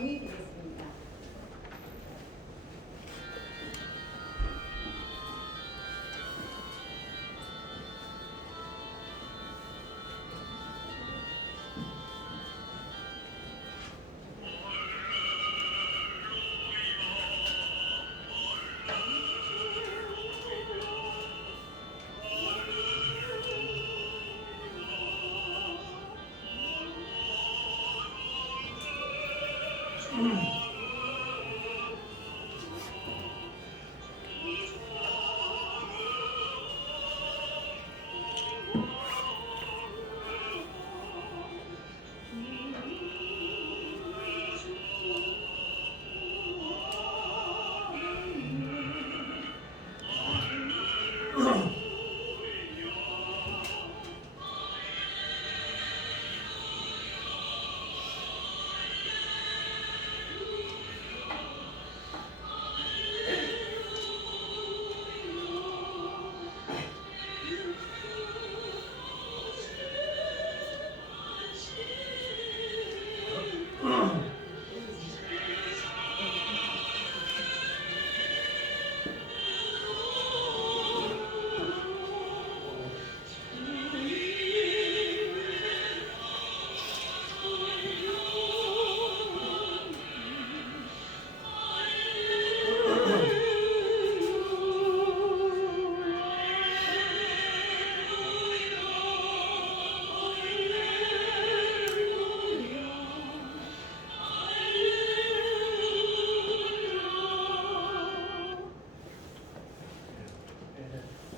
정의 되겠습니다.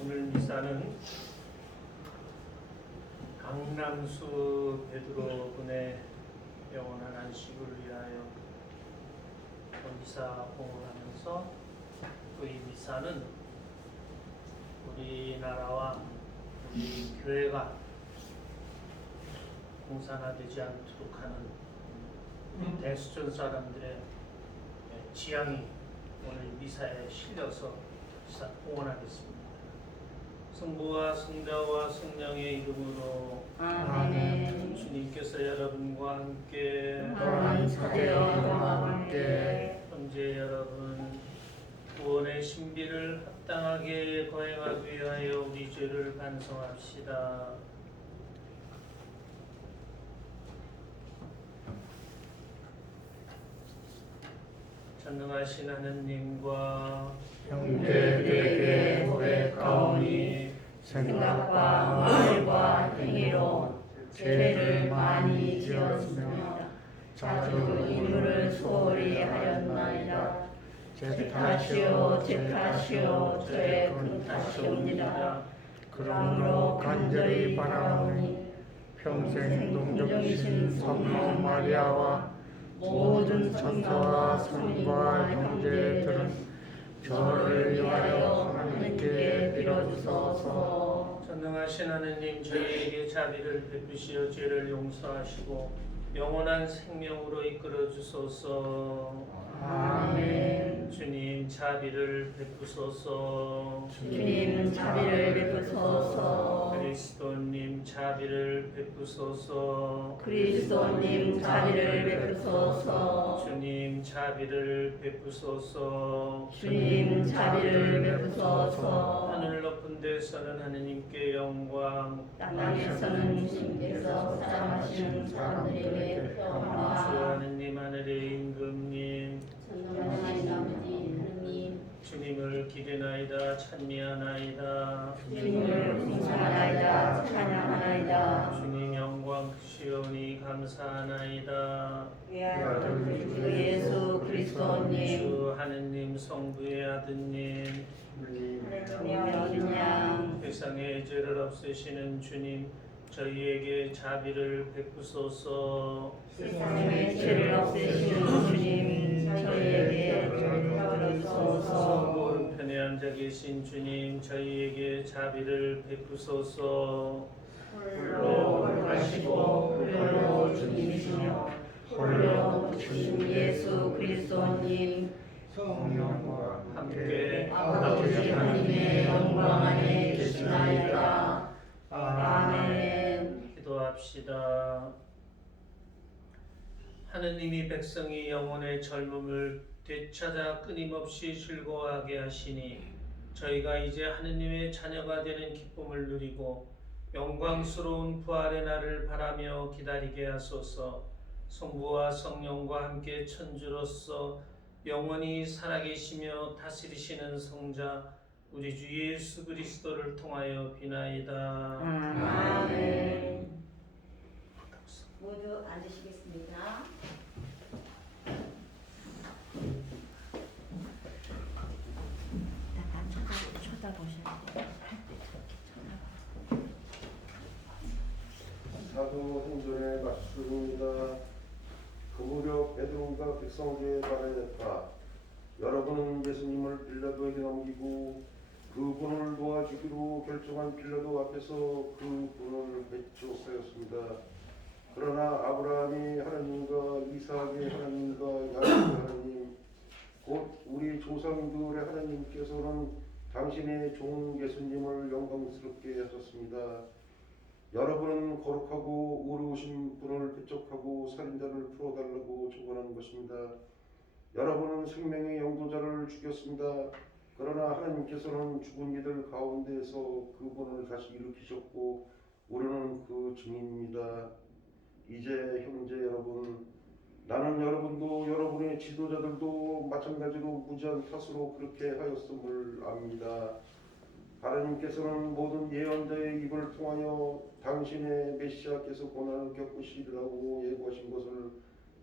오늘 미사는 강남수 베드로 군의 영원한 안식을 위하여 미사 봉헌하면서 또 이 미사는 우리나라와 우리 교회가 공산화되지 않도록 하는 우리 대수전 사람들의 지향이 오늘 미사에 실려서 미사 봉헌하겠습니다. 성부와 성자와 성령의 이름으로 아멘. 주님께서 여러분과 함께 또한 사제와 함께 형제 여러분 구원의 신비를 합당하게 거행하기 위하여 우리 죄를 반성합시다. 전능하신 하느님과 형제들에게 고백하오니 생각과 말과 행위로 죄를 많이 지었으며 자주 인물을 소홀히 하였나이다. 제 탓이요 제 탓이요 저의 큰 탓이옵니다. 그러므로 간절히 바라오니 평생 동정이신 성모 마리아와 모든 천사와 성과 형제들은 저를 위하여 하나님께 빌어주소서. 전능하신 하느님 저희에게 자비를 베푸시어 죄를 용서하시고 영원한 생명으로 이끌어 주소서. 아멘. 주님 자비를 베푸소서. 주님 자비를 베푸소서. 그리스도님 자비를 베푸소서. 그리스도님 자비를 베푸소서. 주님 자비를 베푸소서. 주님 자비를 베푸소서. 하늘 높은 데서는 하느님께 영광, 땅에서는 주님께서 사랑하시는 사람들에게 주 평화. 하느님 하늘의 임금님, 전능하신 아버지 하느님, 주님을 기대나이다 찬미하나이다. 주님을 공상하나이다 찬양하나이다. 주님 영광 크시오니 감사하나이다. 주 예수 그리스도님, 주 하느님 성부의 아드님, 그냥 세상의 죄를 없애시는 주님, 저희에게 자비를 베푸소서. 세상의 죄를 없애시는 주님, 저희에게 베풀어주소서. 오른편에 앉아 계신 주님, 저희에게 자비를 베푸소서. 홀로 홀하시고 홀로 주님이시며 홀로 주신 예수 그리스도님, 성령과 함께 아버지 하나님의 영광 안에 계시나이다. 아멘. 기도합시다. 하느님이 백성이 영혼의 젊음을 되찾아 끊임없이 즐거워하게 하시니 저희가 이제 하느님의 자녀가 되는 기쁨을 누리고 영광스러운 부활의 날을 바라며 기다리게 하소서. 성부와 성령과 함께 천주로서 영원히 살아계시며 다스리시는 성자 우리 주 예수 그리스도를 통하여 비나이다. 아멘. 모두 앉으시겠습니다. 쳐다보셔야 돼요. 사도행전의 말씀입니다. 그 무렵 베드로가 백성에게 말하였다. 여러분은 예수님을 빌라도에게 넘기고 그분을 놓아주기로 결정한 빌라도 앞에서 그분을 배척하였습니다. 그러나 아브라함이 하나님과 이삭의 하나님과 야곱의 하나님 곧 우리 조상들의 하나님께서는 당신의 종 예수님을 영광스럽게 하셨습니다. 여러분은 거룩하고 의로우신 분을 배척하고 살인자를 풀어달라고 조언한 것입니다. 여러분은 생명의 영도자를 죽였습니다. 그러나 하나님께서는 죽은 이들 가운데에서 그분을 다시 일으키셨고 우리는 그 증인입니다. 이제 형제 여러분, 나는 여러분도 여러분의 지도자들도 마찬가지로 무지한 탓으로 그렇게 하였음을 압니다. 하나님께서는 모든 예언자의 입을 통하여 당신의 메시아께서 고난을 겪으시리라고 예고하신 것을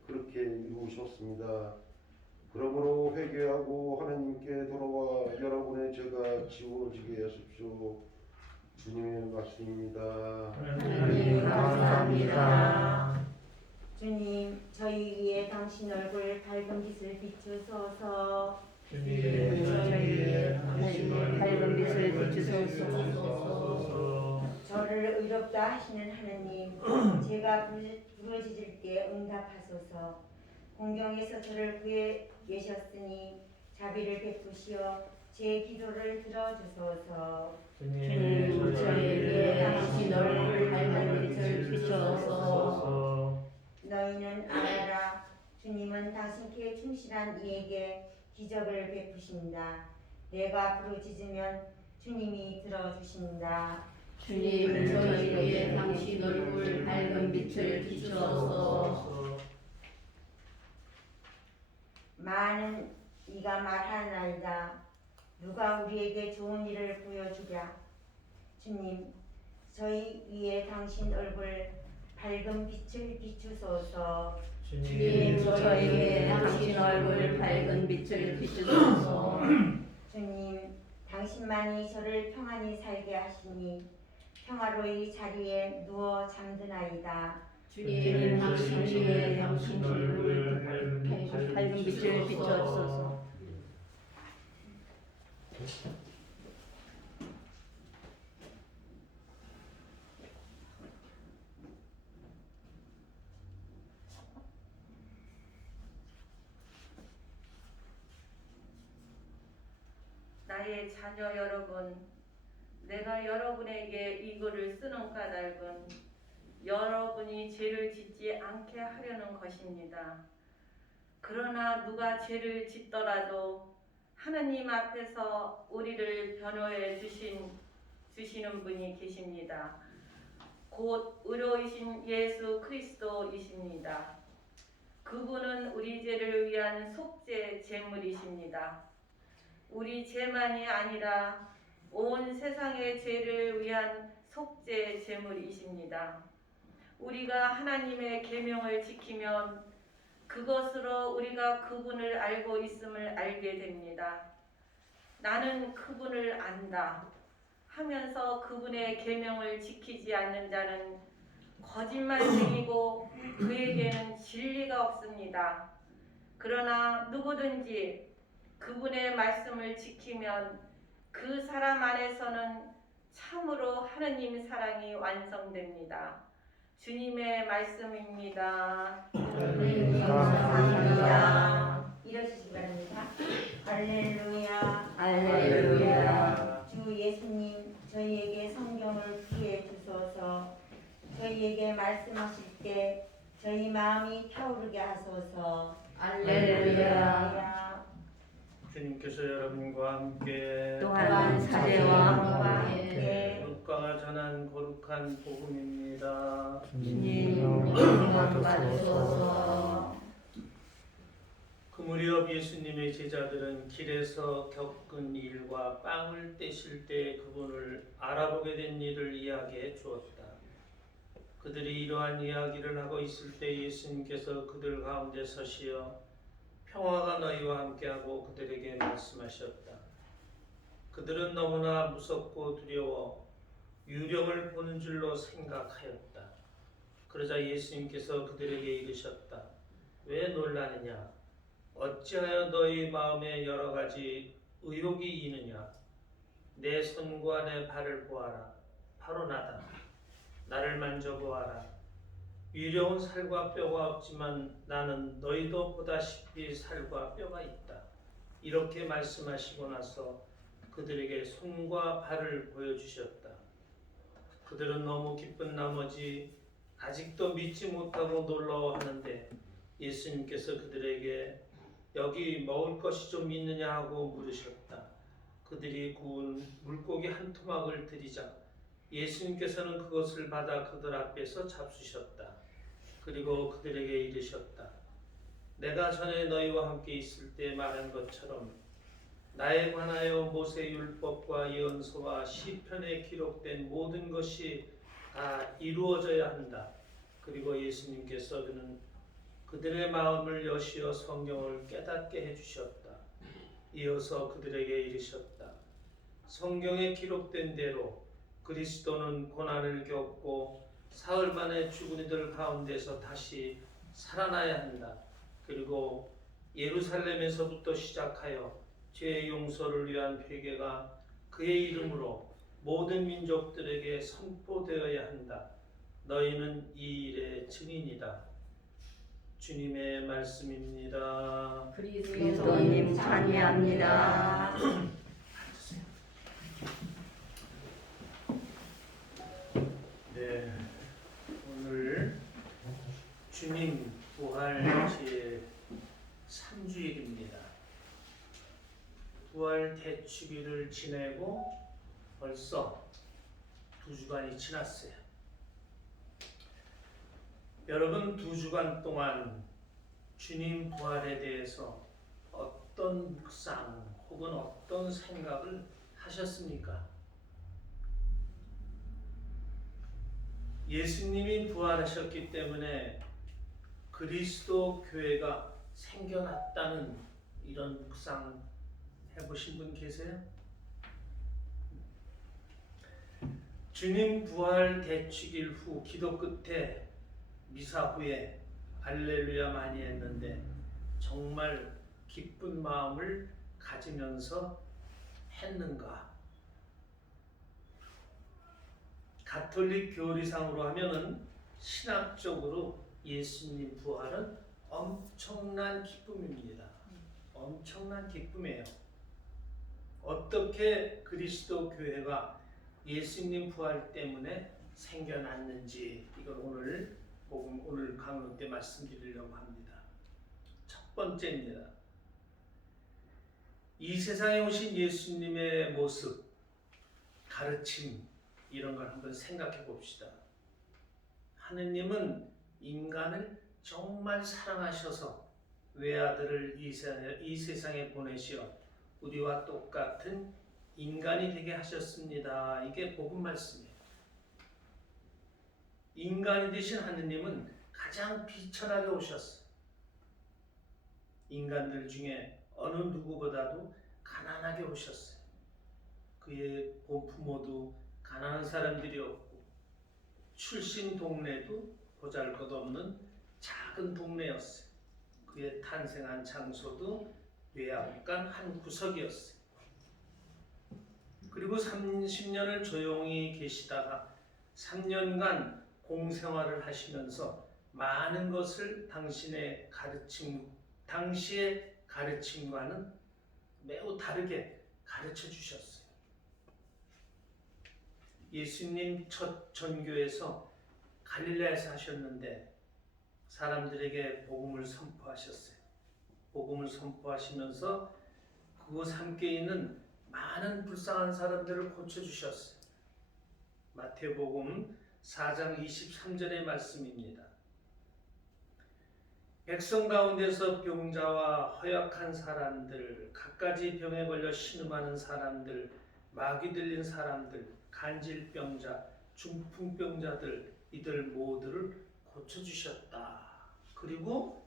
그렇게 이루셨습니다. 그러므로 회개하고 하나님께 돌아와 여러분의 죄가 지워지게 하십시오. 주님의 말씀입니다. 하나님 감사합니다. 주님, 저희 위에 당신 얼굴 밝은 빛을 비추소서. 주님 저희의 밝은 빛을 비추소서. 저를 의롭다 하시는 하나님, 제가 부르짖을 때 응답하소서. 공경에서 저를 구해 계셨으니 자비를 베푸시어 제 기도를 들어주소서. 주님 저희에게 당신 얼굴 밝은 빛을 비추소서. 너희는 알아라. 주님은 당신께 충실한 이에게 기적을 베푸신다. 내가 부르짖으면 주님이 들어주신다. 주님 저희에게 당신 얼굴 밝은 빛을 비추소서. 많은 이가 말하나이다. 누가 우리에게 좋은 일을 보여주랴. 주님, 저희 위에 당신 얼굴 밝은 빛을 비추소서. 주님 저희에게 당신 얼굴 밝은 빛을 비추소서. 주님, 당신만이 저를 평안히 살게 하시니 평화로이 자리에 누워 잠드나이다. 주님 당신 위에 당신 얼굴 밝은 빛을 비추소서. 나의 자녀 여러분, 내가 여러분에게 이 글을 쓰는 까닭은 여러분이 죄를 짓지 않게 하려는 것입니다. 그러나 누가 죄를 짓더라도 하나님 앞에서 우리를 변호해 주시는 분이 계십니다. 곧 의로이신 예수 그리스도이십니다. 그분은 우리 죄를 위한 속죄 제물이십니다. 우리 죄만이 아니라 온 세상의 죄를 위한 속죄 제물이십니다. 우리가 하나님의 계명을 지키면 그것으로 우리가 그분을 알고 있음을 알게 됩니다. 나는 그분을 안다 하면서 그분의 계명을 지키지 않는 자는 거짓말쟁이고 그에게는 진리가 없습니다. 그러나 누구든지 그분의 말씀을 지키면 그 사람 안에서는 참으로 하느님 사랑이 완성됩니다. 주님의 말씀입니다. 감사합니다. 일어서시기 바랍니다. 할렐루야. 할렐루야. 주 예수님, 저희에게 성경을 귀해 주소서. 저희에게 말씀하실 때 저희 마음이 타오르게 하소서. 할렐루야. 주님께서 여러분과 함께 또한 사제와 함께 루카가 전한 거룩한 복음입니다. 주님 영광 받으소서. 그 무렵 예수님의 제자들은 길에서 겪은 일과 빵을 떼실 때 그분을 알아보게 된 일을 이야기해 주었다. 그들이 이러한 이야기를 하고 있을 때 예수님께서 그들 가운데 서시어 평화가 너희와 함께하고 그들에게 말씀하셨다. 그들은 너무나 무섭고 두려워 유령을 보는 줄로 생각하였다. 그러자 예수님께서 그들에게 이르셨다. 왜 놀라느냐? 어찌하여 너희 마음에 여러 가지 의혹이 있느냐? 내 손과 내 발을 보아라. 바로 나다. 나를 만져보아라. 유령은 살과 뼈가 없지만 나는 너희도 보다시피 살과 뼈가 있다. 이렇게 말씀하시고 나서 그들에게 손과 발을 보여주셨다. 그들은 너무 기쁜 나머지 아직도 믿지 못하고 놀라워하는데 예수님께서 그들에게 여기 먹을 것이 좀 있느냐 하고 물으셨다. 그들이 구운 물고기 한 토막을 드리자 예수님께서는 그것을 받아 그들 앞에서 잡수셨다. 그리고 그들에게 이르셨다. 내가 전에 너희와 함께 있을 때 말한 것처럼 나에 관하여 모세 율법과 예언서와 시편에 기록된 모든 것이 다 이루어져야 한다. 그리고 예수님께서는 그들의 마음을 여시어 성경을 깨닫게 해주셨다. 이어서 그들에게 이르셨다. 성경에 기록된 대로 그리스도는 고난을 겪고 사흘 만에 죽은 이들 가운데서 다시 살아나야 한다. 그리고 예루살렘에서부터 시작하여 죄의 용서를 위한 회개가 그의 이름으로 모든 민족들에게 선포되어야 한다. 너희는 이 일의 증인이다. 주님의 말씀입니다. 그리스도님 찬미합니다. 네, 오늘 주님 부활 제 3주일입니다. 부활 대축일을 지내고 벌써 2주간이 지났어요. 여러분 2주간 동안 주님 부활에 대해서 어떤 묵상 혹은 어떤 생각을 하셨습니까? 예수님이 부활하셨기 때문에 그리스도 교회가 생겨났다는 이런 묵상 해보신 분 계세요? 주님 부활 대축일 후 기도 끝에 미사 후에 할렐루야 많이 했는데 정말 기쁜 마음을 가지면서 했는가? 가톨릭 교리상으로 하면은 신학적으로 예수님 부활은 엄청난 기쁨입니다. 엄청난 기쁨이에요. 어떻게 그리스도 교회가 예수님 부활 때문에 생겨났는지 이걸 오늘 강론 때 말씀드리려고 합니다. 첫 번째입니다. 이 세상에 오신 예수님의 모습, 가르침 이런 걸 한번 생각해 봅시다. 하느님은 인간을 정말 사랑하셔서 외아들을 이 세상에 보내시어 우리와 똑같은 인간이 되게 하셨습니다. 이게 복음 말씀이에요. 인간이 되신 하느님은 가장 비천하게 오셨어요. 인간들 중에 어느 누구보다도 가난하게 오셨어요. 그의 본부모도 가난한 사람들이었고 출신 동네도 보잘것없는 작은 동네였어요. 그의 탄생한 장소도 외양간 한 구석이었어요. 그리고 30년을 조용히 계시다가 3년간 공생활을 하시면서 많은 것을 당시의 가르침과는 매우 다르게 가르쳐 주셨어요. 예수님 첫 전교에서 갈릴레아에서 하셨는데 사람들에게 복음을 선포하셨어요. 복음을 선포하시면서 그곳 함께 있는 많은 불쌍한 사람들을 고쳐주셨어요. 마태복음 4장 23절의 말씀입니다. 백성 가운데서 병자와 허약한 사람들, 갖가지 병에 걸려 신음하는 사람들, 마귀 들린 사람들, 간질병자, 중풍병자들, 이들 모두를 고쳐주셨다. 그리고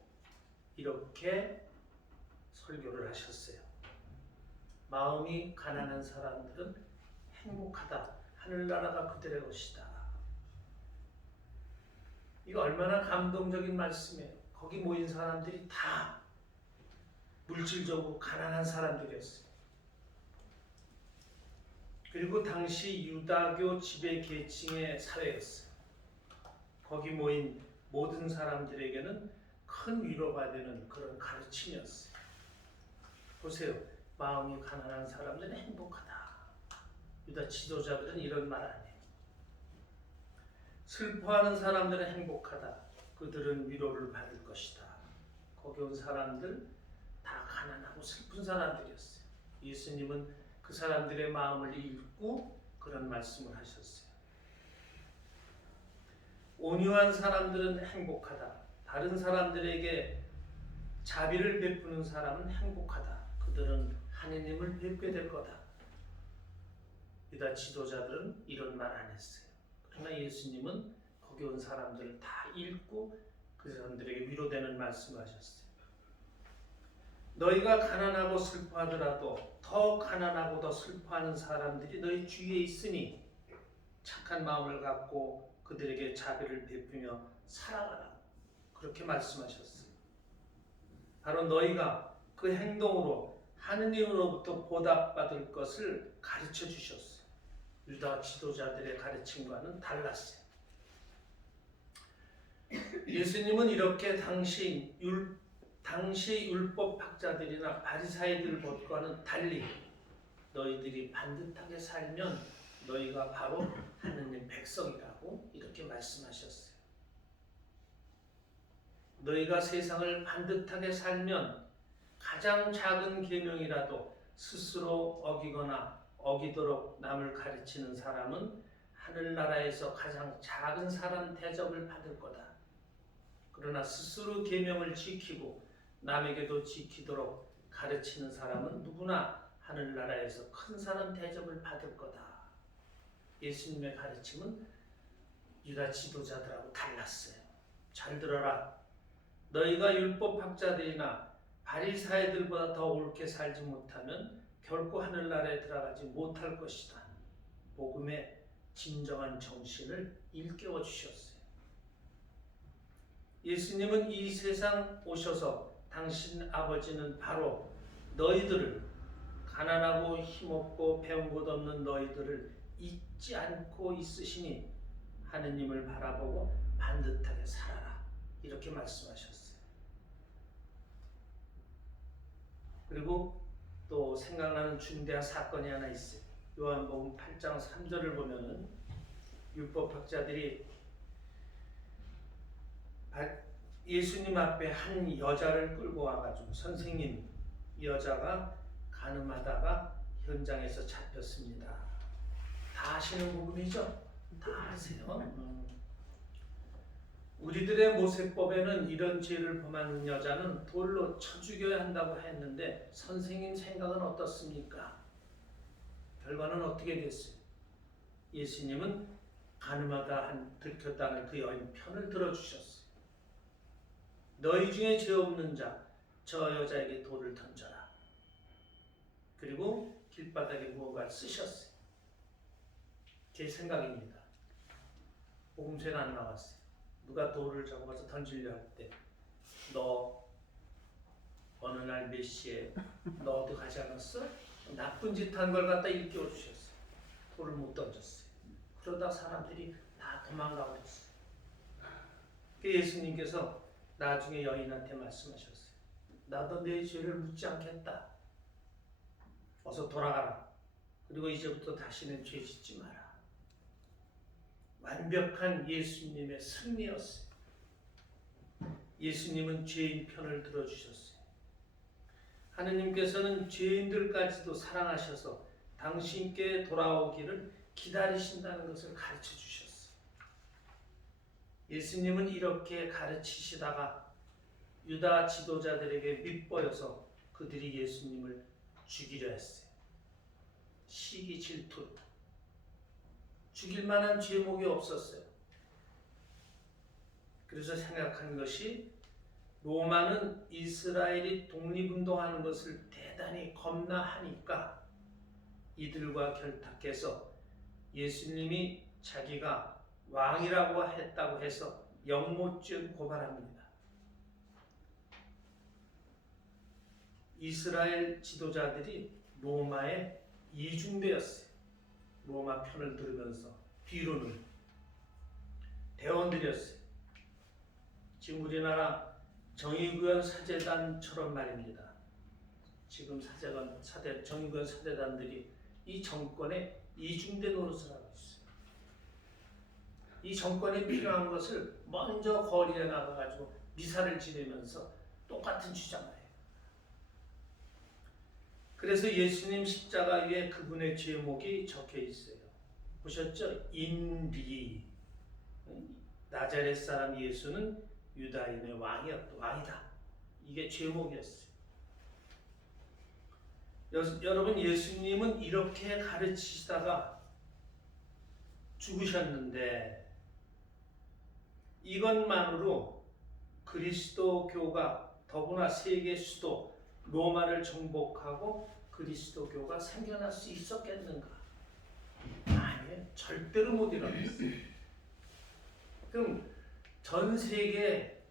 이렇게 설교를 하셨어요. 마음이 가난한 사람들은 행복하다. 하늘나라가 그들의 것이다. 이거 얼마나 감동적인 말씀이에요. 거기 모인 사람들이 다 물질적으로 가난한 사람들이었어요. 그리고 당시 유다교 지배 계층의 사회였어요. 거기 모인 모든 사람들에게는 큰 위로가 되는 그런 가르침이었어요. 보세요. 마음이 가난한 사람들은 행복하다. 유다 지도자들은 이런 말 안 해요. 슬퍼하는 사람들은 행복하다. 그들은 위로를 받을 것이다. 거기 온 사람들 다 가난하고 슬픈 사람들이었어요. 예수님은 그 사람들의 마음을 읽고 그런 말씀을 하셨어요. 온유한 사람들은 행복하다. 다른 사람들에게 자비를 베푸는 사람은 행복하다. 그들은 하느님을 뵙게 될 거다. 유다 지도자들은 이런 말 안 했어요. 그러나 예수님은 거기 온 사람들을 다 읽고 그 사람들에게 위로되는 말씀을 하셨어요. 너희가 가난하고 슬퍼하더라도 더 가난하고 더 슬퍼하는 사람들이 너희 주위에 있으니 착한 마음을 갖고 그들에게 자비를 베푸며 살아가라. 그렇게 말씀하셨어요. 바로 너희가 그 행동으로 하느님으로부터 보답받을 것을 가르쳐 주셨어요. 유다 지도자들의 가르침과는 달랐어요. 예수님은 이렇게 당시 율법학자들이나 바리사이들과는 달리 너희들이 반듯하게 살면 너희가 바로 하느님 백성이라고 이렇게 말씀하셨어요. 너희가 세상을 반듯하게 살면 가장 작은 계명이라도 스스로 어기거나 어기도록 남을 가르치는 사람은 하늘나라에서 가장 작은 사람 대접을 받을 거다. 그러나 스스로 계명을 지키고 남에게도 지키도록 가르치는 사람은 누구나 하늘나라에서 큰 사람 대접을 받을 거다. 예수님의 가르침은 유다 지도자들하고 달랐어요. 잘 들어라. 너희가 율법학자들이나 바리사이들보다 더 옳게 살지 못하면 결코 하늘나라에 들어가지 못할 것이다. 복음의 진정한 정신을 일깨워 주셨어요. 예수님은 이 세상 오셔서 당신 아버지는 바로 너희들을 가난하고 힘없고 배운 것 없는 너희들을 잊지 않고 있으시니 하느님을 바라보고 반듯하게 살아라. 이렇게 말씀하셨어요. 그리고 또 생각나는 중대한 사건이 하나 있어요. 요한복음 8장 3절을 보면은 율법학자들이 예수님 앞에 한 여자를 끌고 와가지고 선생님, 이 여자가 가늠하다가 현장에서 잡혔습니다. 다 아시는 부분이죠? 다 아세요? 우리들의 모세법에는 이런 죄를 범하는 여자는 돌로 쳐 죽여야 한다고 했는데 선생님 생각은 어떻습니까? 결과는 어떻게 됐어요? 예수님은 가늠하다 들켰다는 그 여인 편을 들어주셨어요. 너희 중에 죄 없는 자, 저 여자에게 돌을 던져라. 그리고 길바닥에 무언가를 쓰셨어요. 제 생각입니다. 복음서에는 안 나왔어요. 누가 돌을 잡아서 던지려 할 때 너 어느 날 몇 시에 너 어디 가지 않았어? 나쁜 짓 한 걸 갖다 일깨워 주셨어요. 돌을 못 던졌어요. 그러다 사람들이 다 도망가 버렸어요. 예수님께서 나중에 여인한테 말씀하셨어요. 나도 내 죄를 묻지 않겠다. 어서 돌아가라. 그리고 이제부터 다시는 죄 짓지 마라. 완벽한 예수님의 승리였어요. 예수님은 죄인 편을 들어주셨어요. 하느님께서는 죄인들까지도 사랑하셔서 당신께 돌아오기를 기다리신다는 것을 가르쳐 주셨어요. 예수님은 이렇게 가르치시다가 유다 지도자들에게 밑보여서 그들이 예수님을 죽이려 했어요. 시기 질투로. 죽일 만한 죄목이 없었어요. 그래서 생각한 것이 로마는 이스라엘이 독립운동하는 것을 대단히 겁나하니까 이들과 결탁해서 예수님이 자기가 왕이라고 했다고 해서 영모죄 고발합니다. 이스라엘 지도자들이 로마에 이중되었어요. 로마 편을 들으면서 뒤로는 대원들이었어요. 지금 우리나라 정의구현 사제단처럼 말입니다. 지금 정의구현 사제단들이 이 정권에 이중대 노릇을 하고 있어요. 이 정권에 필요한 것을 먼저 거리에 나가가지고 미사를 지내면서 똑같은 주장을 해요. 그래서 예수님 십자가 위에 그분의 제목이 적혀 있어요. 보셨죠? 인리. 나자렛 사람 예수는 유다인의 왕이다. 이게 제목이었어요. 여러분, 예수님은 이렇게 가르치시다가 죽으셨는데 이것만으로 그리스도교가 더구나 세계 수도 로마를 정복하고 그리스도교가 생겨날 수 있었겠는가? 아니에요. 절대로 못 일어났어요. 그럼 전 세계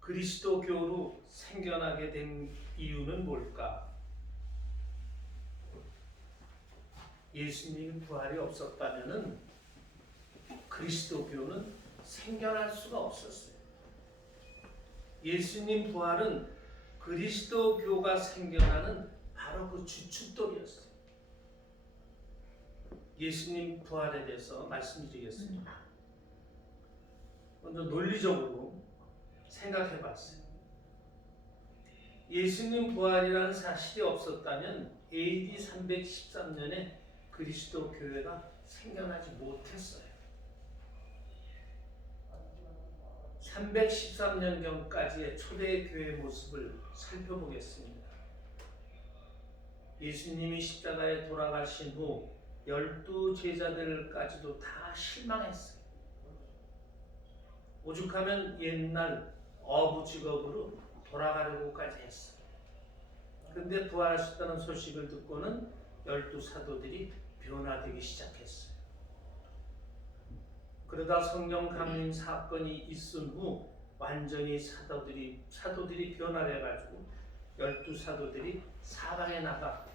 그리스도교로 생겨나게 된 이유는 뭘까? 예수님 부활이 없었다면은 그리스도교는 생겨날 수가 없었어요. 예수님 부활은 그리스도교가 생겨나는 바로 그 주춧돌이었어요. 예수님 부활에 대해서 말씀드리겠습니다. 먼저 논리적으로 생각해 봤어요. 예수님 부활이라는 사실이 없었다면 AD 313년에 그리스도 교회가 생겨나지 못했어요. 313년경까지의 초대 교회 모습을 살펴보겠습니다. 예수님이 십자가에 돌아가신 후 12제자들까지도 다 실망했어요. 오죽하면 옛날 어부 직업으로 돌아가려고까지 했어요. 그런데 부활하셨다는 소식을 듣고는 12사도들이 변화되기 시작했어요. 그러다 성령 강림 사건이 있은 후 완전히 사도들이 변화해가지고 12사도들이 사방에 나가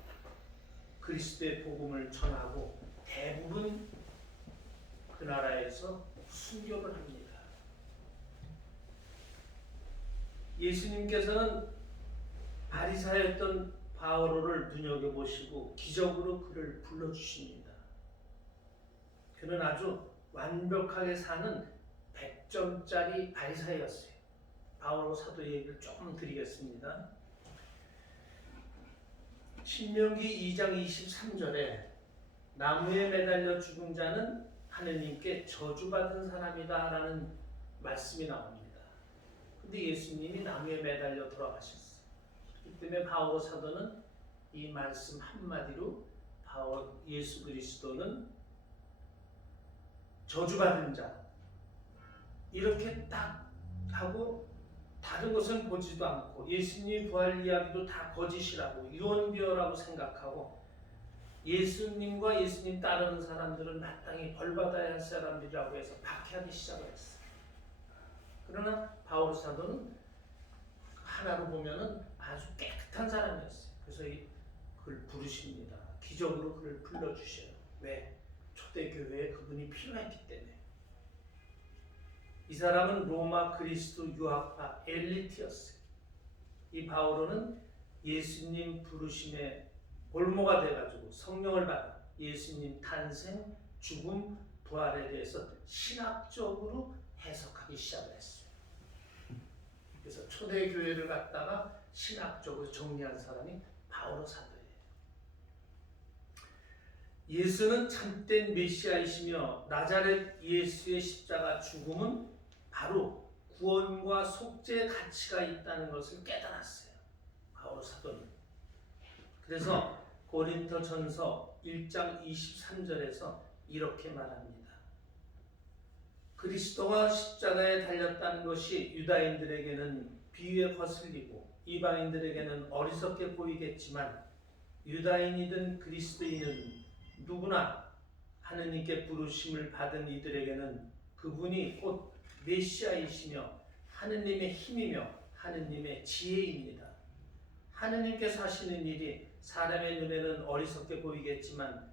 그리스도의 복음을 전하고 대부분 그 나라에서 순교를 합니다. 예수님께서는 바리사였던 바오로를 눈여겨보시고 기적으로 그를 불러주십니다. 그는 아주 완벽하게 사는 100점짜리 바리사였어요. 바오로 사도 얘기를 조금 드리겠습니다. 신명기 2장 23절에 나무에 매달려 죽은 자는 하느님께 저주받은 사람이다 라는 말씀이 나옵니다. 근데 예수님이 나무에 매달려 돌아가셨어요. 이 때문에 바오로 사도는 이 말씀 한마디로 예수 그리스도는 저주받은 자 이렇게 딱 하고 다른 것은 보지도 않고 예수님 부활 이야기도 다 거짓이라고 유언비어라고 생각하고 예수님과 예수님 따르는 사람들은 마땅히 벌받아야 할 사람들이라고 해서 박해하기 시작을 했어요. 그러나 바오로 사도는 하나로 보면은 아주 깨끗한 사람이었어요. 그래서 그를 부르십니다. 기적으로 그를 불러주셔요. 왜? 초대교회에 그분이 필요했기 때문에. 이 사람은 로마 그리스도 유학파 엘리트였어요. 이 바오로는 예수님 부르심에 볼모가 돼가지고 성령을 받아 예수님 탄생, 죽음, 부활에 대해서 신학적으로 해석하기 시작을 했어요. 그래서 초대 교회를 갖다가 신학적으로 정리한 사람이 바오로 사도예요. 예수는 참된 메시아이시며 나자렛 예수의 십자가 죽음은 바로 구원과 속죄의 가치가 있다는 것을 깨달았어요. 바오로 사도는. 그래서 고린토전서 1장 23절에서 이렇게 말합니다. 그리스도가 십자가에 달렸다는 것이 유다인들에게는 비유에 거슬리고 이방인들에게는 어리석게 보이겠지만 유다인이든 그리스도인은 누구나 하느님께 부르심을 받은 이들에게는 그분이 곧 메시아이시며 하느님의 힘이며 하느님의 지혜입니다. 하느님께서 하시는 일이 사람의 눈에는 어리석게 보이겠지만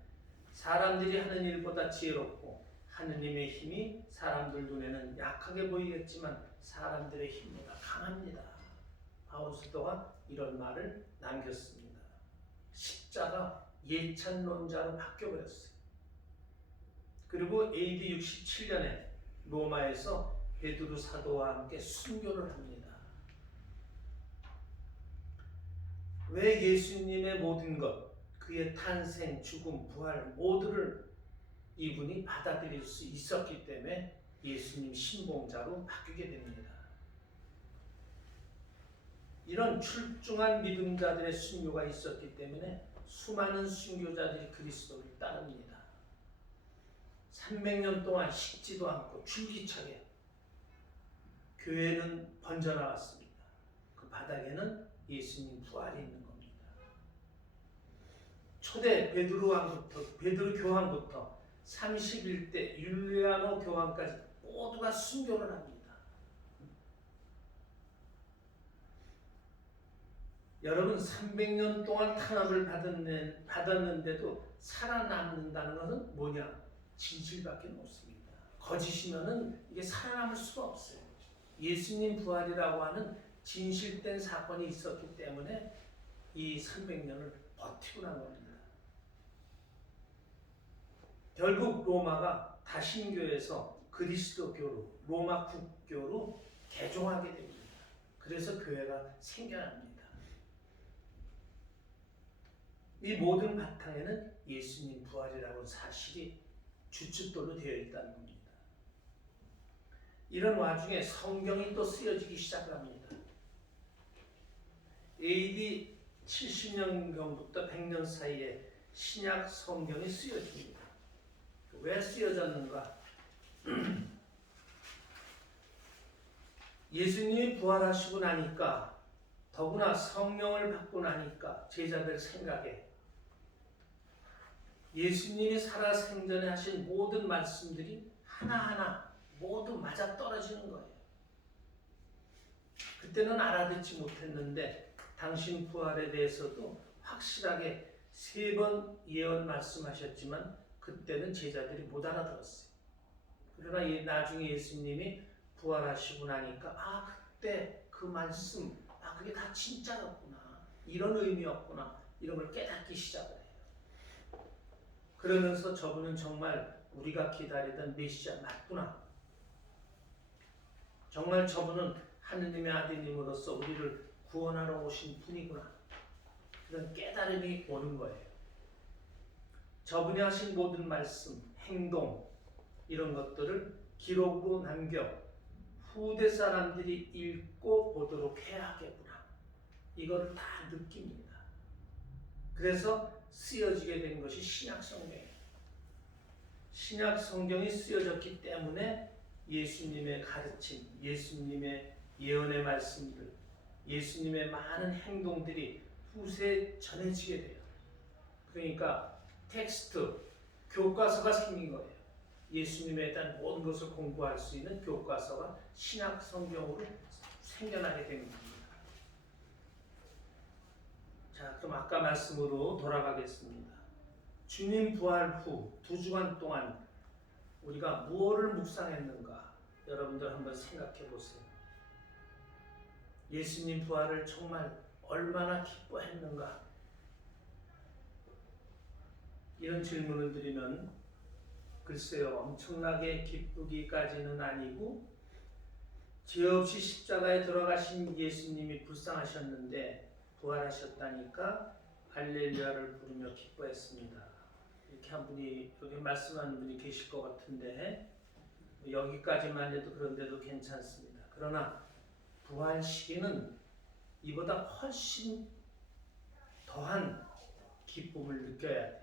사람들이 하는 일보다 지혜롭고 하느님의 힘이 사람들 눈에는 약하게 보이겠지만 사람들의 힘보다 강합니다. 바울 사도가 이런 말을 남겼습니다. 십자가 예찬론자로 바뀌어버렸어요. 그리고 AD 67년에 로마에서 베드로 사도와 함께 순교를 합니다. 왜 예수님의 모든 것, 그의 탄생, 죽음, 부활 모두를 이분이 받아들일 수 있었기 때문에 예수님 신봉자로 바뀌게 됩니다. 이런 출중한 믿음자들의 순교가 있었기 때문에 수많은 순교자들이 그리스도를 따릅니다. 300년 동안 식지도 않고 줄기차게 교회는 번져나갔습니다. 그 바닥에는 예수님 부활이 있는 겁니다. 초대 베드로 교황부터 31대 율리아노 교황까지 모두가 순교를 합니다. 여러분 300년 동안 탄압을 받았는데도 살아남는다는 것은 뭐냐? 진실밖에 없습니다. 거짓이면은 이게 살아남을 수가 없어요. 예수님 부활이라고 하는 진실된 사건이 있었기 때문에 이 300년을 버티고 난 겁니다. 결국 로마가 다신교에서 그리스도교로 로마 국교로 개종하게 됩니다. 그래서 교회가 생겨납니다. 이 모든 바탕에는 예수님 부활이라는 사실이 주춧돌로 되어 있다는 겁니다. 이런 와중에 성경이 또 쓰여지기 시작합니다. AD 70년경부터 100년 사이에 신약 성경이 쓰여집니다. 왜 쓰여졌는가? 예수님이 부활하시고 나니까 더구나 성령을 받고 나니까 제자들 생각에 예수님이 살아 생전에 하신 모든 말씀들이 하나하나 모두 맞아떨어지는 거예요. 그때는 알아듣지 못했는데 당신 부활에 대해서도 확실하게 3번 예언 말씀하셨지만 그때는 제자들이 못 알아들었어요. 그러나 나중에 예수님이 부활하시고 나니까 그때 그 말씀 그게 다 진짜였구나, 이런 의미였구나, 이런 걸 깨닫기 시작을 해요. 그러면서 저분은 정말 우리가 기다리던 메시아 맞구나, 정말 저분은 하느님의 아드님으로서 우리를 구원하러 오신 분이구나, 그런 깨달음이 오는 거예요. 저분이 하신 모든 말씀, 행동 이런 것들을 기록으로 남겨 후대 사람들이 읽고 보도록 해야 하겠구나, 이거를 다 느낍니다. 그래서 쓰여지게 된 것이 신약 성경이에요. 신약 성경이 쓰여졌기 때문에 예수님의 가르침, 예수님의 예언의 말씀들, 예수님의 많은 행동들이 후세에 전해지게 돼요. 그러니까 텍스트, 교과서가 생긴 거예요. 예수님에 대한 모든 것을 공부할 수 있는 교과서가 신약 성경으로 생겨나게 된 겁니다. 자, 그럼 아까 말씀으로 돌아가겠습니다. 주님 부활 후 2주간 동안 우리가 무엇을 묵상했는가? 여러분들 한번 생각해 보세요. 예수님 부활을 정말 얼마나 기뻐했는가? 이런 질문을 드리면 글쎄요, 엄청나게 기쁘기까지는 아니고 죄 없이 십자가에 돌아가신 예수님이 불쌍하셨는데 부활하셨다니까 할렐루야를 부르며 기뻐했습니다. 이렇게 한 분이 여기 말씀하는 분이 계실 것 같은데 여기까지만 해도 그런데도 괜찮습니다. 그러나 부활 시기는 이보다 훨씬 더한 기쁨을 느껴야 돼요.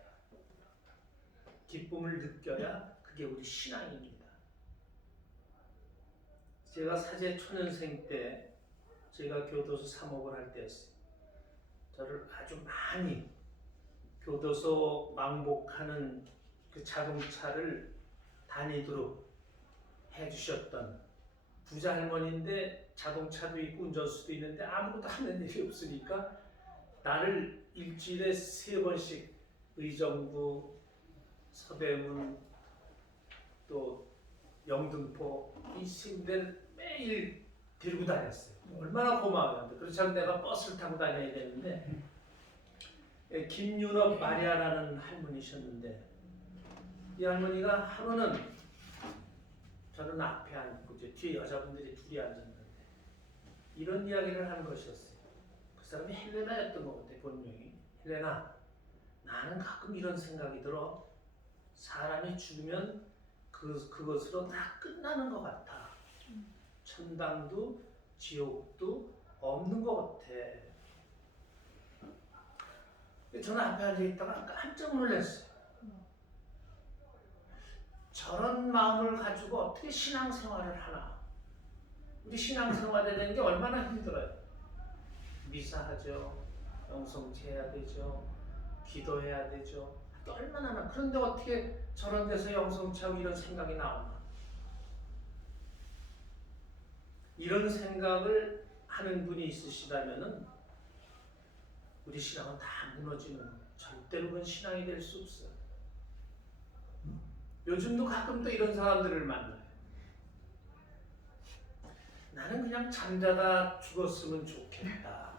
기쁨을 느껴야 그게 우리 신앙입니다. 제가 사제 초년생 때 제가 교도소 사목을 할 때였어요. 저를 아주 많이 교도소 왕복하는 그 자동차를 다니도록 해주셨던 부자 할머니인데 자동차도 있고 운전수도 있는데 아무것도 하는 일이 없으니까 나를 일주일에 3번씩 의정부, 서대문, 또 영등포 이 3군데를 매일 데리고 다녔어요. 얼마나 고마워요. 그렇지 않으면 내가 버스를 타고 다녀야 되는데 김윤업 마리아라는 할머니셨는데 이 할머니가 하루는 저는 앞에 앉고 이제 뒤에 여자분들이 둘이 앉았는데 이런 이야기를 하는 것이었어요. 그 사람이 헬레나였던 것 같아요. 본명이. 헬레나, 나는 가끔 이런 생각이 들어. 사람이 죽으면 그것으로 다 끝나는 것 같아. 천당도 지옥도 없는 것 같아. 저는 앞에 앉아있다가 깜짝 놀랐어요. 저런 마음을 가지고 어떻게 신앙생활을 하나. 우리 신앙생활에 되는 게 얼마나 힘들어요. 미사하죠. 영성제해야 되죠. 기도해야 되죠. 얼마나 많아. 그런데 어떻게 저런 데서 영성체하고 이런 생각이 나오나. 이런 생각을 하는 분이 있으시다면은 우리 신앙은 다 무너지는 거예요. 절대로 그건 신앙이 될 수 없어요. 요즘도 가끔 또 이런 사람들을 만나요. 나는 그냥 잠자다 죽었으면 좋겠다.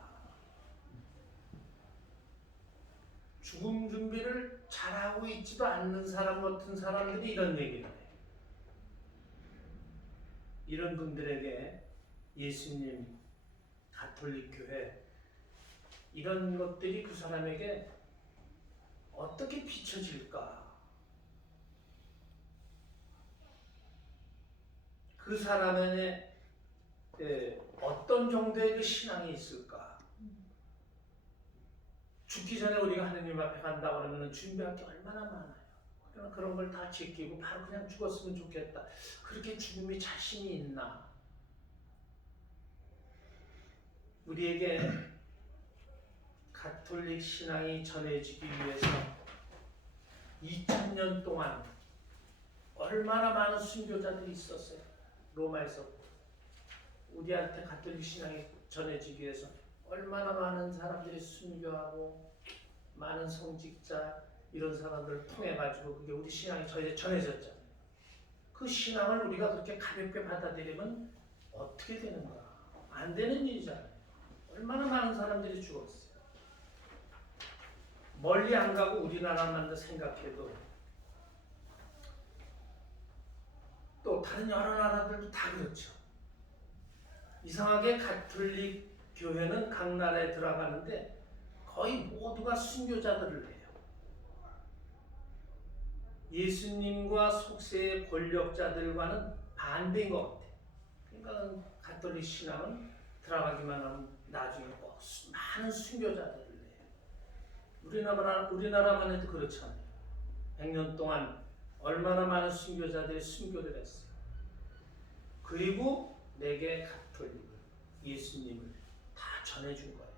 죽음 준비를 잘하고 있지도 않는 사람 같은 사람들이 이런 얘기를 해요. 이런 분들에게 예수님, 가톨릭 교회 이런 것들이 그 사람에게 어떻게 비춰질까? 그 사람의 어떤 정도의 그 신앙이 있을까? 죽기 전에 우리가 하느님 앞에 간다고 하면 준비할 게 얼마나 많아요. 그러나 그런 걸 다 제끼고 바로 그냥 죽었으면 좋겠다. 그렇게 죽음이 자신이 있나? 우리에게 가톨릭 신앙이 전해지기 위해서 2000년 동안 얼마나 많은 순교자들이 있었어요. 로마에서 우리한테 가톨릭 신앙이 전해지기 위해서 얼마나 많은 사람들이 순교하고 많은 성직자 이런 사람들을 통해 가지고 그게 우리 신앙이 전해졌잖아요. 그 신앙을 우리가 그렇게 가볍게 받아들이면 어떻게 되는가? 안 되는 일이잖아요. 얼마나 많은 사람들이 죽었어요. 멀리 안 가고 우리나라만 생각해도 또 다른 여러 나라들도 다 그렇죠. 이상하게 가톨릭 교회는 각 나라에 들어가는데 거의 모두가 순교자들을 해요. 예수님과 속세의 권력자들과는 반대인 것 같아요. 그러니까 가톨릭 신앙은 들어가기만 하면 나중에 꼭 많은 순교자들을 해요. 우리나라만 해도 그렇잖아요. 100년 동안 얼마나 많은 순교자들이 순교를 했어요. 그리고 내게 가톨릭을, 예수님을 다 전해준 거예요.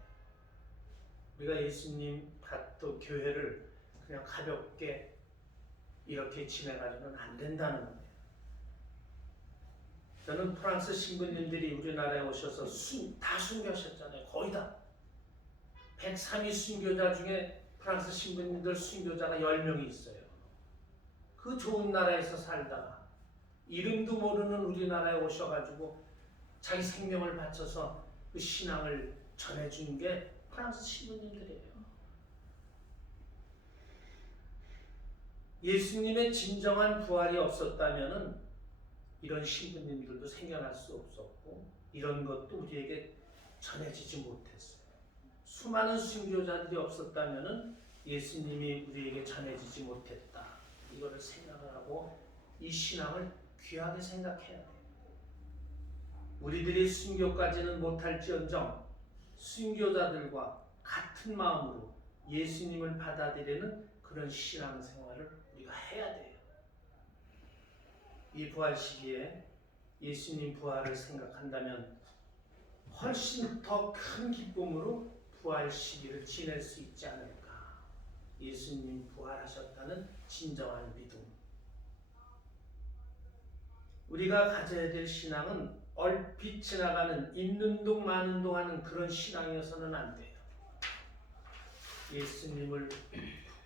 우리가 예수님 교회를 그냥 가볍게 이렇게 지내가지고는 안 된다는 거예요. 저는 프랑스 신부님들이 우리나라에 오셔서 다 순교하셨잖아요. 거의 다. 103위 순교자 중에 프랑스 신부님들 순교자가 10명이 있어요. 그 좋은 나라에서 살다가 이름도 모르는 우리나라에 오셔가지고 자기 생명을 바쳐서 그 신앙을 전해준 게 프랑스 신부님들이에요. 예수님의 진정한 부활이 없었다면은 이런 신부님들도 생겨날 수 없었고 이런 것도 우리에게 전해지지 못했어요. 수많은 순교자들이 없었다면은 예수님이 우리에게 전해지지 못했다. 이거를 생각을 하고 이 신앙을 귀하게 생각해야 돼요. 우리들이 순교까지는 못할지언정 순교자들과 같은 마음으로 예수님을 받아들이는 그런 신앙생활을 우리가 해야 돼요. 이 부활 시기에 예수님 부활을 생각한다면 훨씬 더 큰 기쁨으로 부활 시기를 지낼 수 있지 않을까. 예수님 부활하셨다는 진정한 믿음. 우리가 가져야 될 신앙은 얼핏 지나가는 있는 동 마는 동 하는 그런 신앙이어서는 안 돼요. 예수님을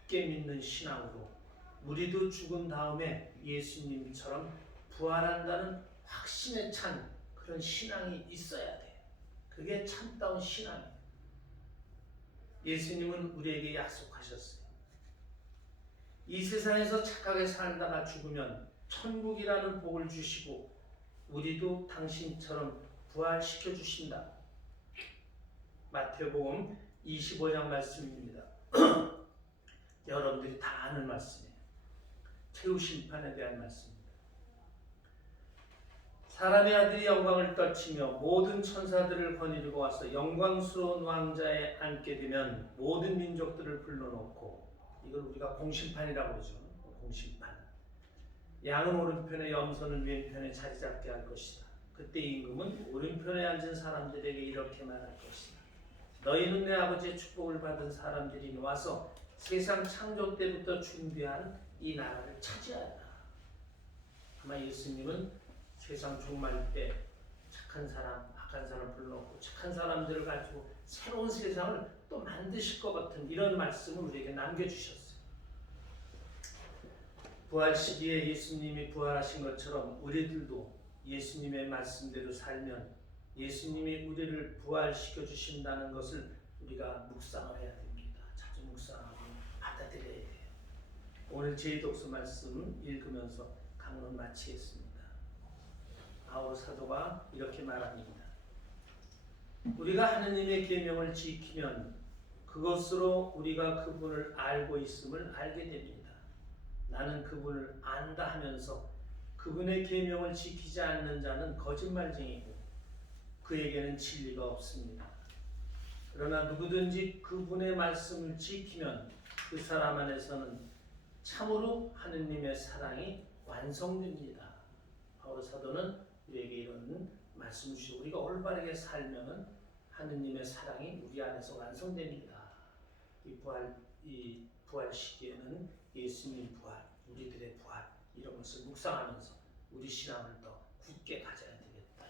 굳게 믿는 신앙으로 우리도 죽은 다음에 예수님처럼 부활한다는 확신에 찬 그런 신앙이 있어야 돼요. 그게 참다운 신앙이에요. 예수님은 우리에게 약속하셨어요. 이 세상에서 착하게 살다가 죽으면 천국이라는 복을 주시고 우리도 당신처럼 부활시켜 주신다. 마태복음 25장 말씀입니다. 여러분들이 다 아는 말씀이에요. 최후 심판에 대한 말씀입니다. 사람의 아들이 영광을 떨치며 모든 천사들을 거느리고 와서 영광스러운 왕자에 앉게 되면 모든 민족들을 불러놓고, 이걸 우리가 공심판이라고 그러죠. 공심판. 양은 오른편에 염소는 왼편에 자리 잡게 할 것이다. 그때 임금은 오른편에 앉은 사람들에게 이렇게 말할 것이다. 너희는 내 아버지의 축복을 받은 사람들이 와서 세상 창조 때부터 준비한 이 나라를 차지하라. 아마 예수님은 세상 종말 때 착한 사람, 악한 사람 불러놓고 착한 사람들을 가지고 새로운 세상을 또 만드실 것 같은 이런 말씀을 우리에게 남겨주셨어요. 부활 시기에 예수님이 부활하신 것처럼 우리들도 예수님의 말씀대로 살면 예수님이 우리를 부활시켜 주신다는 것을 우리가 묵상을 해야 됩니다. 자주 묵상하고 받아들여야 돼요. 오늘 제2독서 말씀 읽으면서 강론 마치겠습니다. 바울 사도가 이렇게 말합니다. 우리가 하느님의 계명을 지키면 그것으로 우리가 그분을 알고 있음을 알게 됩니다. 나는 그분을 안다 하면서 그분의 계명을 지키지 않는 자는 거짓말쟁이고 그에게는 진리가 없습니다. 그러나 누구든지 그분의 말씀을 지키면 그 사람 안에서는 참으로 하느님의 사랑이 완성됩니다. 바울 사도는 우리에게 이런 말씀을 주시고 우리가 올바르게 살면은 하느님의 사랑이 우리 안에서 완성됩니다. 이 부활 시기에는 예수님 부활, 우리들의 부활 이런 것을 묵상하면서 우리 신앙을 더 굳게 가져야 되겠다.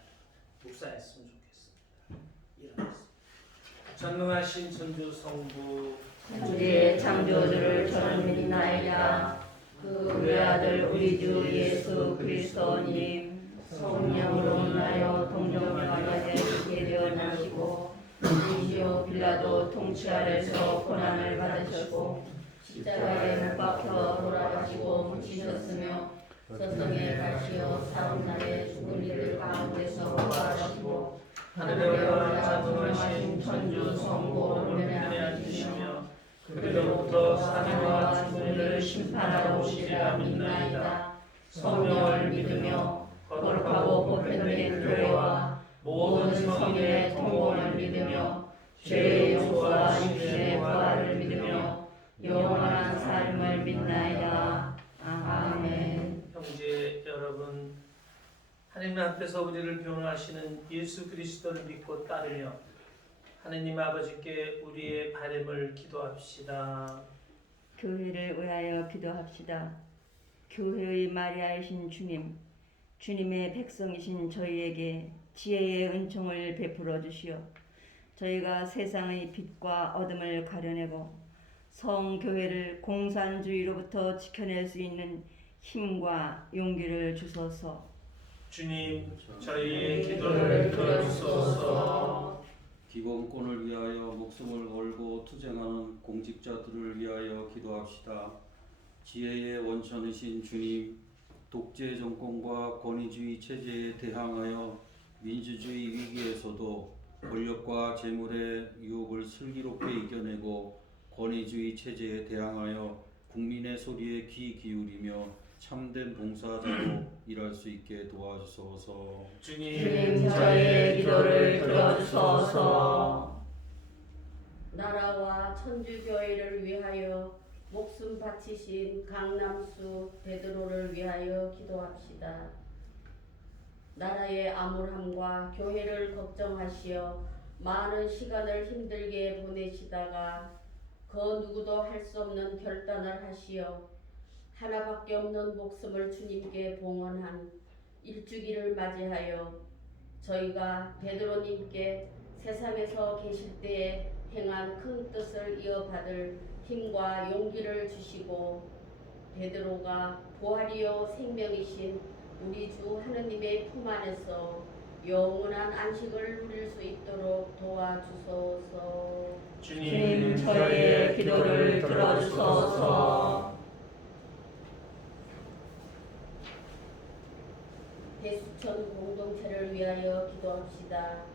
묵상했으면 좋겠습니다. 일어났습니다. 전능하신 천주 성부 우리의 창조주를 저는 믿나이다. 그 우리 아들 우리 주 예수 그리스도님 성령으로 인하여 동정녀에게 있게 되어 나시고 본시오 빌라도 통치 아래서 고난을 받으셨고 십자가에 못 박혀 돌아가시고 묻히셨으며 서성에 가시어 사흘날에 죽은 이들 가운데서 부활하시고 하늘에 올라 전능하신 천주 성부 오른편에 앉으시며 그로부터 사람과 죽은 이를 심판하러 오시리라 믿나이다. 성령을 믿으며 거룩하고 보편된 교회와 모든 성인의 통공을 믿으며 죄의 용서와 육신의 부활을 믿으며 영원한 삶을 믿나이다. 아멘. 형제 여러분, 하나님 앞에서 우리를 변호하시는 예수 그리스도를 믿고 따르며 하느님 아버지께 우리의 바램을 기도합시다. 교회를 위하여 기도합시다. 교회의 마리아이신 주님, 주님의 백성이신 저희에게 지혜의 은총을 베풀어 주시어 저희가 세상의 빛과 어둠을 가려내고 성교회를 공산주의로부터 지켜낼 수 있는 힘과 용기를 주소서. 주님, 저희의 기도를 들어주소서. 기본권을 위하여 목숨을 걸고 투쟁하는 공직자들을 위하여 기도합시다. 지혜의 원천이신 주님, 독재 정권과 권위주의 체제에 대항하여 민주주의 위기에서도 권력과 재물의 유혹을 슬기롭게 이겨내고 권위주의 체제에 대항하여 국민의 소리에 귀 기울이며 참된 봉사자로 일할 수 있게 도와주소서. 주님 저희의 기도를 들어주소서. 나라와 천주교회를 위하여 목숨 바치신 강남수 베드로를 위하여 기도합시다. 나라의 암울함과 교회를 걱정하시어 많은 시간을 힘들게 보내시다가 그 누구도 할 수 없는 결단을 하시어 하나밖에 없는 목숨을 주님께 봉헌한 일주기를 맞이하여 저희가 베드로님께 세상에서 계실 때에 행한 큰 뜻을 이어받을 힘과 용기를 주시고 베드로가 부활이요 생명이신 우리 주 하느님의 품 안에서 영원한 안식을 누릴 수 있도록 도와주소서. 주님 저희의 기도를 들어주소서. 대수천 공동체를 위하여 기도합시다.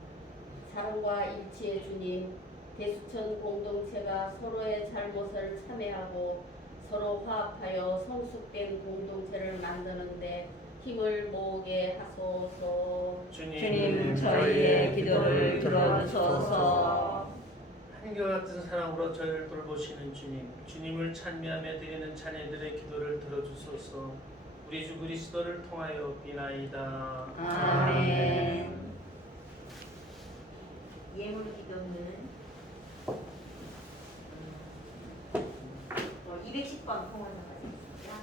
사랑과 일치의 주님, 대수천 공동체가 서로의 잘못을 참회하고 서로 화합하여 성숙된 공동체를 만드는데 힘을 모으게 하소서. 주님 저희의 기도를 들어주소서. 한결같은 사랑으로 저희를 돌보시는 주님, 주님을 찬미하며 드리는 자녀들의 기도를 들어주소서. 우리 주 그리스도를 통하여 비나이다. 아멘. 예물 기도는 210번 통화서 가겠습니다.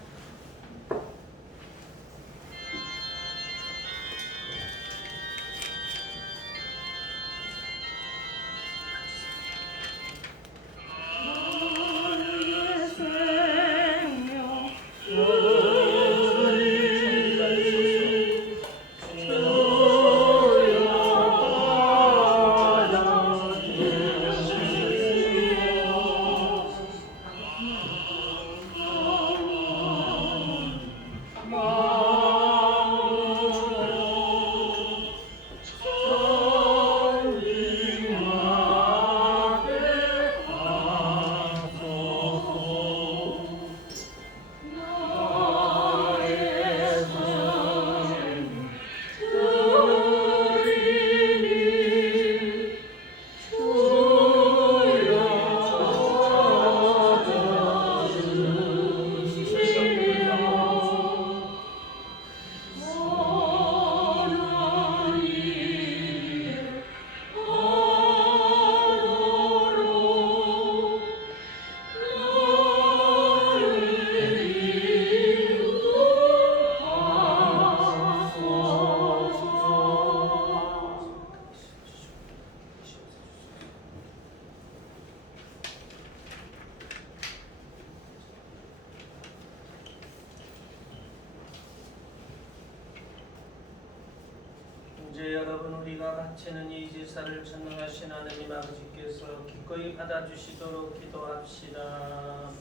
이제 여러분 우리가 바치는 이 제사를 전능하신 하느님 아버지께서 기꺼이 받아주시도록 기도합시다.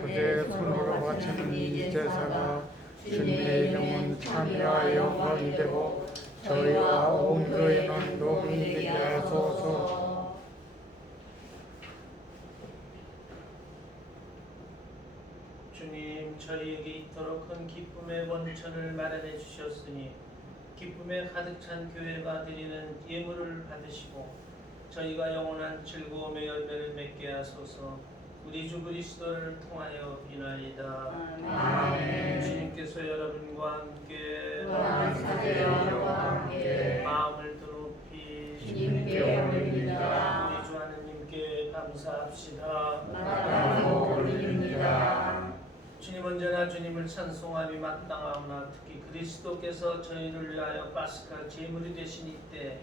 그제 손으로 바치는 이 제사가 주님의 이름은 참여와 영광이 되고 저희와 온 교회는 녹이 되게 하소서. 주님 저희에게 이토록 큰 기쁨의 원천을 마련해 주셨으니 기쁨에 가득 찬 교회가 드리는 예물을 받으시고 저희가 영원한 즐거움의 열매를 맺게 하소서. 우리 주 그리스도를 통하여 비나이다. 아멘. 주님께서 여러분과 함께 마음을 드높이 주님께 올립니다. 우리 주 하느님께 감사합시다. 마땅하고 올립니다. 주님 언제나 주님을 찬송함이 마땅하오나 특히 그리스도께서 저희를 위하여 파스카 제물이 되신 이때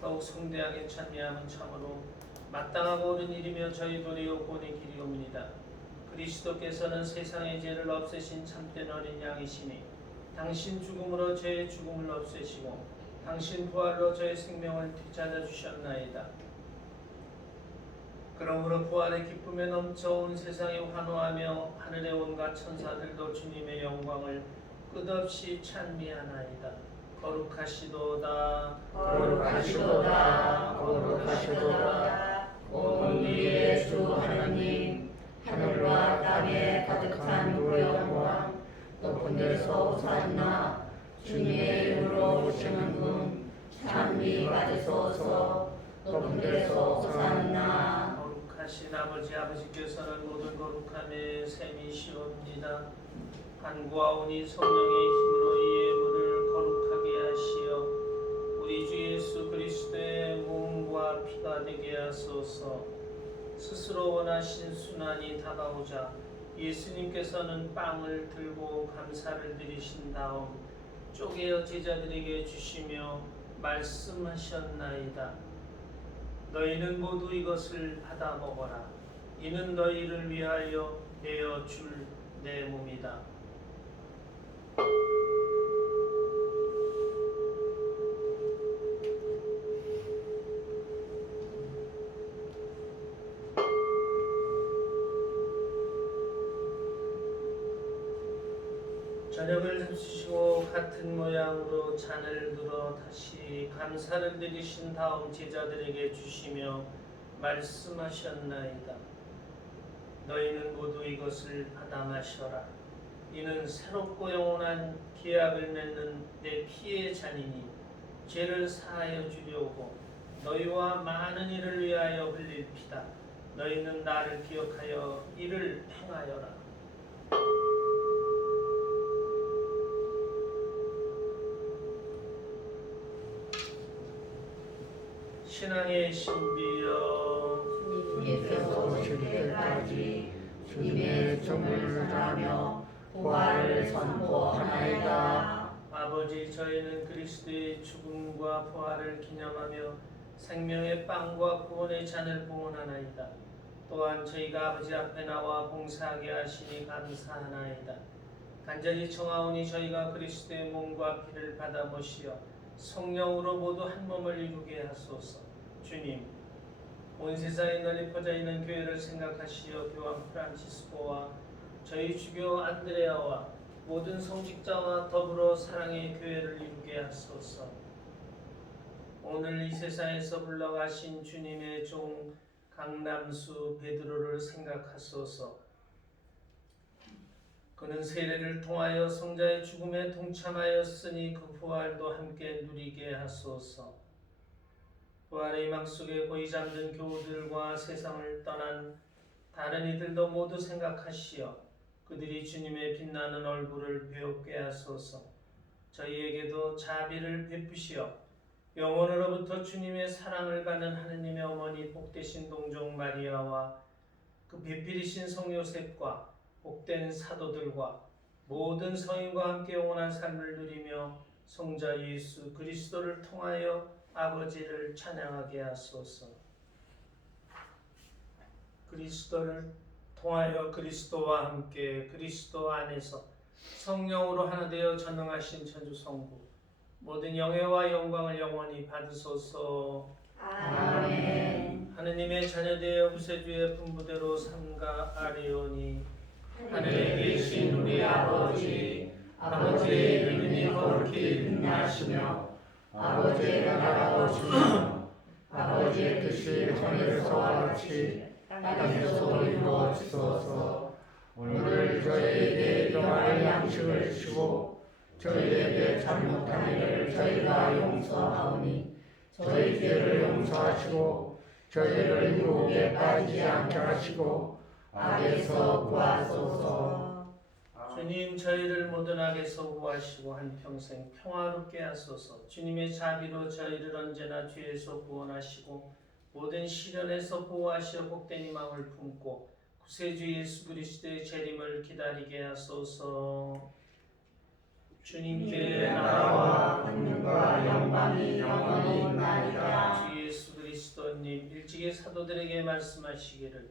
더욱 성대하게 찬미함은 참으로 마땅하고 옳은 일이며 저희 도리요 본의 길이옵니다. 그리스도께서는 세상의 죄를 없애신 참된 어린 양이시니 당신 죽음으로 저의 죽음을 없애시고 당신 부활로 저의 생명을 되찾아 주셨나이다. 그러므로 부활의 기쁨에 넘쳐 온 세상이 환호하며 하늘의 온갖 천사들도 주님의 영광을 끝없이 찬미하나이다. 거룩하시도다. 거룩하시도다. 거룩하시도다. 온 우리의 주 하나님, 하늘과 땅에 가득한 무영광, 높은 데서 오산나, 주님의 이름으로 오시는 분, 찬미 받으소서. 높은 데서 오산나. 거룩하신 아버지께서는 모든 거룩함에 셈이시옵니다. 간구하오니 성령의 힘으로 이 예물을 거룩하게 하시어 우리 주 예수 그리스도의 몸과 피가 되게 하소서. 스스로 원하신 순환이 다가오자 예수님께서는 빵을 들고 감사를 드리신 다음 쪼개어 제자들에게 주시며 말씀하셨나이다. 너희는 모두 이것을 받아 먹어라. 이는 너희를 위하여 내어 줄 내 몸이다. 저녁을 잡수시고 같은 모양으로 잔을 들어 다시 감사를 드리신 다음 제자들에게 주시며 말씀하셨나이다. 너희는 모두 이것을 받아 마셔라. 이는 새롭고 영원한 계약을 맺는 내 피의 잔이니 죄를 사하여 주려고 너희와 많은 이를 위하여 흘릴 피다. 너희는 나를 기억하여 이를 행하여라. 신앙의 신비여, 주님께서 오실 때까지 주님의 종을 전하며 부활을 선포하나이다. 아버지, 저희는 그리스도의 죽음과 부활을 기념하며 생명의 빵과 구원의 잔을 봉헌하나이다. 또한 저희가 아버지 앞에 나와 봉사하게 하시니 감사하나이다. 간절히 청하오니 저희가 그리스도의 몸과 피를 받아 보시어 성령으로 모두 한 몸을 이루게 하소서. 주님, 온 세상에 널리 퍼져 있는 교회를 생각하시어 교황 프란치스코와 저희 주교 안드레아와 모든 성직자와 더불어 사랑의 교회를 이루게 하소서. 오늘 이 세상에서 물러가신 주님의 종 강남수 베드로를 생각하소서. 그는 세례를 통하여 성자의 죽음에 동참하였으니 그 부활도 함께 누리게 하소서. 부활의 희망 속에 고이 잠든 교우들과 세상을 떠난 다른 이들도 모두 생각하시어 그들이 주님의 빛나는 얼굴을 배우게 하소서. 저희에게도 자비를 베푸시어 영원으로부터 주님의 사랑을 받는 하느님의 어머니 복되신 동정 마리아와 그 배필이신 성 요셉과 복된 사도들과 모든 성인과 함께 영원한 삶을 누리며 성자 예수 그리스도를 통하여 아버지를 찬양하게 하소서. 그리스도를 통하여 그리스도와 함께 그리스도 안에서 성령으로 하나 되어 전능하신 천주성부 모든 영예와 영광을 영원히 받으소서. 아멘. 하느님의 자녀되어 구세주의 분부대로 삼가하리오니 하늘에 계신 우리 아버지, 아버지의 이름이 거룩히 빛나시며 아버지의 나라가 오시며 아버지의 뜻이 하늘에서와 같이 땅에서도 이루어지소서. 오늘 저희에게 일용할 양식을 주시고 저희에게 잘못한 일을 저희가 용서하오니 저희 죄를 용서하시고 저희를 유혹에 빠지지 않게 하시고 악에서 구하소서. 주님, 저희를 모든 악에서 구하시고 한평생 평화롭게 하소서. 주님의 자비로 저희를 언제나 죄에서 구원하시고 모든 시련에서 보호하시어 복된 희망을 품고 구세주 예수 그리스도의 재림을 기다리게 하소서. 주님께 나라와 권능과 영광이 영원히 있나이다. 주 예수 그리스도님 일찍이 사도들에게 말씀하시기를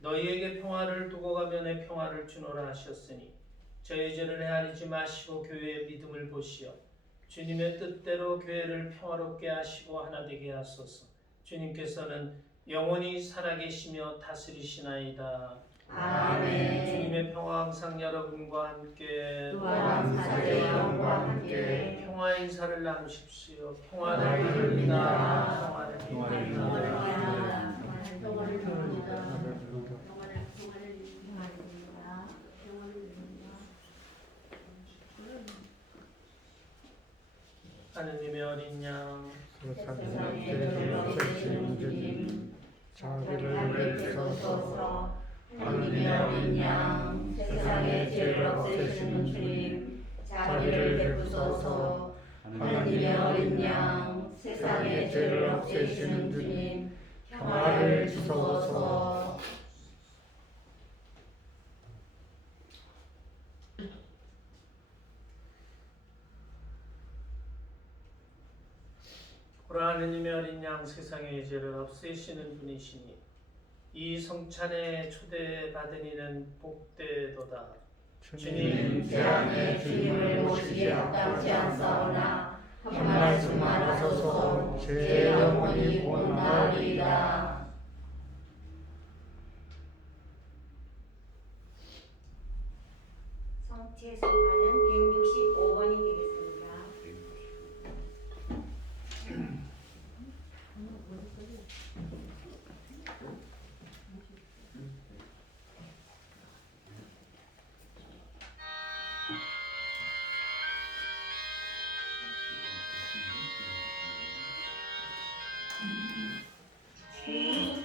너희에게 평화를 두고 가며 내 평화를 주노라 하셨으니 저희 죄를 헤아리지 마시고 교회의 믿음을 보시어 주님의 뜻대로 교회를 평화롭게 하시고 하나 되게 하소서. 주님께서는 영원히 살아계시며 다스리시나이다. 아멘. 주님의 평화 항상 여러분과 함께 또한 사제의 영과 함께 평화의 인사를 나누십시오. 평화를 평화를 빌립니다. 빌립니다. 평화를 빌립니다. 하느님의 어린 양 세상의 죄를 없애시는 주님, 자비를 베푸소서. 하느님의 어린 양, 세상의 죄를 없애시는 주님, 자비를 베푸소서. 하느님의 어린 양, 세상의 죄를 없애시는 주님, 평화를 주소서. 보라 하느님의 어린 양 세상의 죄를 없애시는 분이시니 이 성찬에 초대받은 이는 복되도다. 주님, 제 안에 주님을 모시기에 합당치 않사오나 한 말씀만 하소서. 제 영혼이 곧 나으리이다. 성체 성화는 165번이 되겠습니다. 주님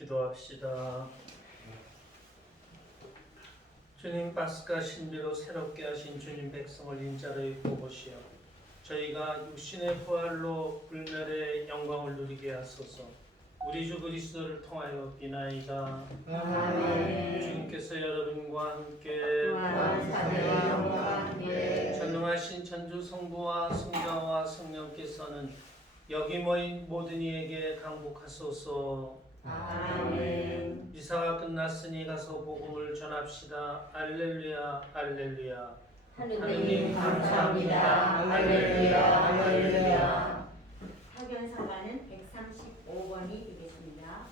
기도합시다. 주님, 파스카 신비로 새롭게 하신 주님 백성을 인자로 입고 보시어 저희가 육신의 부활로 불멸의 영광을 누리게 하소서. 우리 주 그리스도를 통하여 비나이다. 아멘. 주님께서 여러분과 함께 또한 사대와 영과 함께 전능하신 천주 성부와 성자와 성령께서는 여기 모인 모든 이에게 강복하소서. 아멘. 미사가 끝났으니 가서 복음을 전합시다. 알렐루야, 알렐루야. 하느님 감사합니다. 할렐루야, 할렐루야. 학연 사과는 135번이 되겠습니다.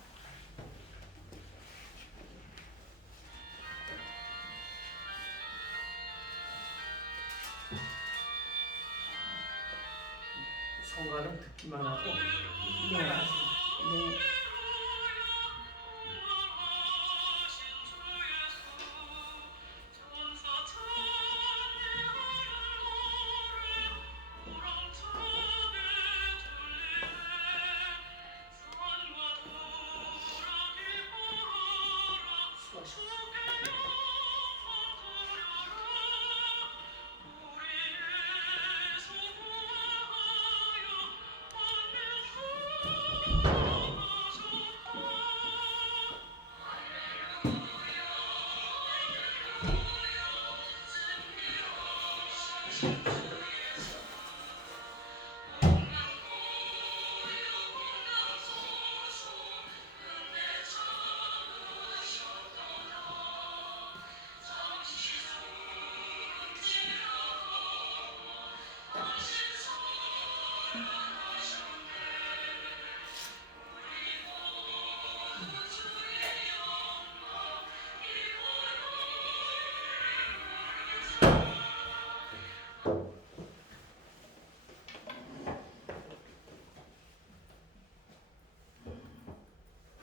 성가는 듣기만 하고 네.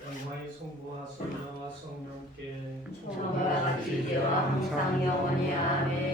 영광의 성부와 성자와 성령께 처음과 같이 이제와 항상 영원히 아멘.